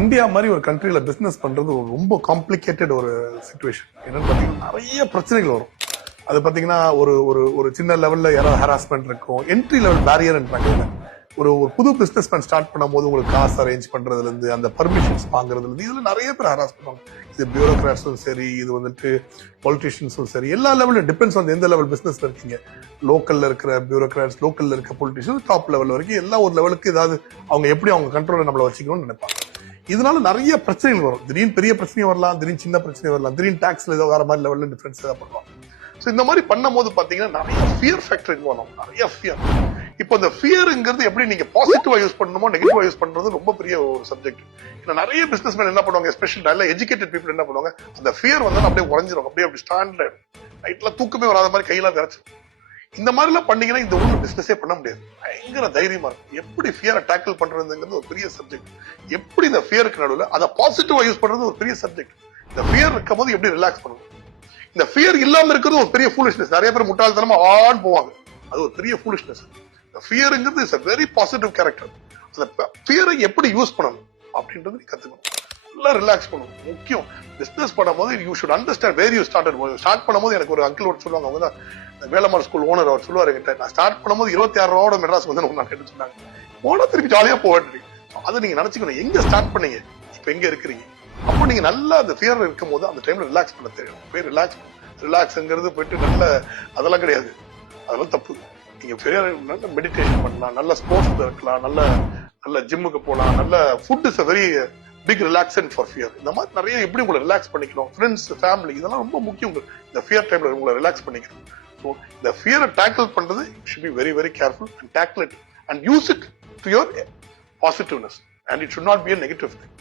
India மாதிரி ஒரு கண்ட்ரியில business பண்றது ஒரு ரொம்ப காம்ப்ளிகேட்டட் ஒரு சிச்சுவேஷன். என்னன்னு பாத்தீங்கன்னா நிறைய பிரச்சனைகள் வரும். அது பாத்தீங்கன்னா ஒரு ஒரு ஒரு சின்ன லெவல்ல யாராவது ஹராஸ்மெண்ட் இருக்கும், என்ட்ரி லெவல் பேரியர்ன்றாங்க. ஒரு ஒரு புது பிசினஸ் மேன் ஸ்டார்ட் பண்ணும் போது உங்களுக்கு காசு அரேஞ்ச் பண்றதுல இருந்து அந்த பர்மிஷன்ஸ் வாங்குறதுல இருந்து இதுல நிறைய பேர் ஹராஸ் பண்ணுவாங்க. இது பியூரோகிராட்ஸும் சரி, இது வந்துட்டு பொலிட்டிஷியன்ஸும் சரி, எல்லா லெவலும் டிபெண்ட்ஸ் ஆன் எந்த லெவல் பிசினஸ்ல இருக்கீங்க. லோக்கல்ல இருக்கிற பியூரோகிராட்ஸ், லோக்கல்ல இருக்க பொலிட்டிஷியன்ஸ், டாப் லெவல் வரைக்கும் எல்லா ஒரு லெவலுக்கு ஏதாவது அவங்க எப்படி அவங்க கண்ட்ரோல நம்மள வச்சுக்கணும்னு நினைப்பாங்க. இதனால நிறைய பிரச்சனைகள் வரும். திடீர்னு பெரிய பிரச்சனையும் வரலாம், திடீர்னு சின்ன பிரச்சனையும் வரலாம், திடீர்னு டாக்ஸ்ல ஏதோ வேற மாதிரி லெவல்ல டிஃபரன்ஸ் ஏதாவது பண்ணுவாங்க. ஸோ இந்த மாதிரி பண்ணும் போது பாத்தீங்கன்னா நிறைய ஃபியர் ஃபேக்டர் இன்வால்வ் ஆகும், நிறைய ஃபியர். இப்போ இந்த ஃபியர்ங்கிறது எப்படி நீங்க பாசிட்டிவா யூஸ் பண்ணணுமோ நெகட்டிவா யூஸ் பண்றது ரொம்ப பெரிய ஒரு சப்ஜெக்ட். நிறைய பிசினஸ் மேன் என்ன பண்ணுவாங்க, எஸ்பெஷலி நல்ல எஜுகேட்டட் பீப்புள் என்ன பண்ணுவாங்க, அந்த ஃபியர் வந்து அப்படியே உறைஞ்சிரும், அப்படியே அப்படி ஸ்டாண்ட்ல நைட்ல தூக்கமே வராத மாதிரி கையெல்லாம் விரைச்சு. இந்த மாதிரி எல்லாம் பண்ணீங்கன்னா இந்த ஊர்ல பிசினஸே பண்ண முடியாது. பயங்கர தைரியமா இருக்கும். எப்படி ஃபியரை டேக்கிள் பண்றதுங்கிறது ஒரு பெரிய சப்ஜெக்ட். எப்படி இந்த ஃபியருக்கு நடுவில் அதை பாசிட்டிவா யூஸ் பண்றது ஒரு பெரிய சப்ஜெக்ட். இந்த ஃபியர் இருக்கும் போது எப்படி ரிலாக்ஸ் பண்ணணும், இந்த ஃபியர் இல்லாம இருக்கிறது ஒரு பெரிய ஃபூலிஷ்னஸ். நிறைய பேர் முட்டாள்தனமா ஆன் போவாங்க, அது ஒரு பெரிய ஃபூலிஷ்னஸ். இந்த ஃபியர்ங்கிறது is a very positive character. அந்த ஃபியரை எப்படி யூஸ் பண்ணணும் அப்படின்றது நீ கத்துக்கணும். நல்லா ரிலாக்ஸ் பண்ணணும். முக்கியம் பிசினஸ் பண்ணும்போது you should understand where you started. Start பண்ணும்போது எனக்கு ஒரு அங்கிள் ஒரு சொல்லுவாங்க, அவங்க தான் வேலம்மாள் ஸ்கூல் ஓனர். அவர் சொல்லுவாரு என்கிட்ட, நான் ஸ்டார்ட் பண்ணும்போது 26 ரூபாவோட மெட்ராஸ் வந்து நான் கேட்டு சொன்னாங்க, போனா திருப்பி ஜாலியா போவேன். அதை நீங்க நினைச்சுக்கணும், எங்க ஸ்டார்ட் பண்ணீங்க, இப்ப எங்க இருக்கிறீங்க. அப்போ நீங்க நல்லா அந்த ஃபியர் இருக்கும் போது அந்த டைம்ல ரிலாக்ஸ் பண்ண தெரியும். போய் ரிலாக்ஸ்ங்கிறது போயிட்டு நல்ல அதெல்லாம் கிடையாது, அதெல்லாம் தப்பு. நீங்க நல்ல மெடிடேஷன் பண்ணலாம், நல்ல ஸ்போர்ட்ஸ் இருக்கலாம், நல்ல நல்ல ஜிம்முக்கு போகலாம். நல்ல food is a very big relaxant for fear. இந்த மாதிரி நிறைய எப்படி உங்களை ரிலாக்ஸ் பண்ணிக்கணும், ஃப்ரெண்ட்ஸ், ஃபேமிலி, இதெல்லாம் ரொம்ப முக்கியம். இந்த ஃபியர் டைம்ல உங்களை ரிலாக்ஸ் பண்ணிக்கணும். ஸோ இந்த ஃபியரை டேக்கிள் பண்றது should be very very careful and tackle it and use it to your positiveness and it should not be a negative thing.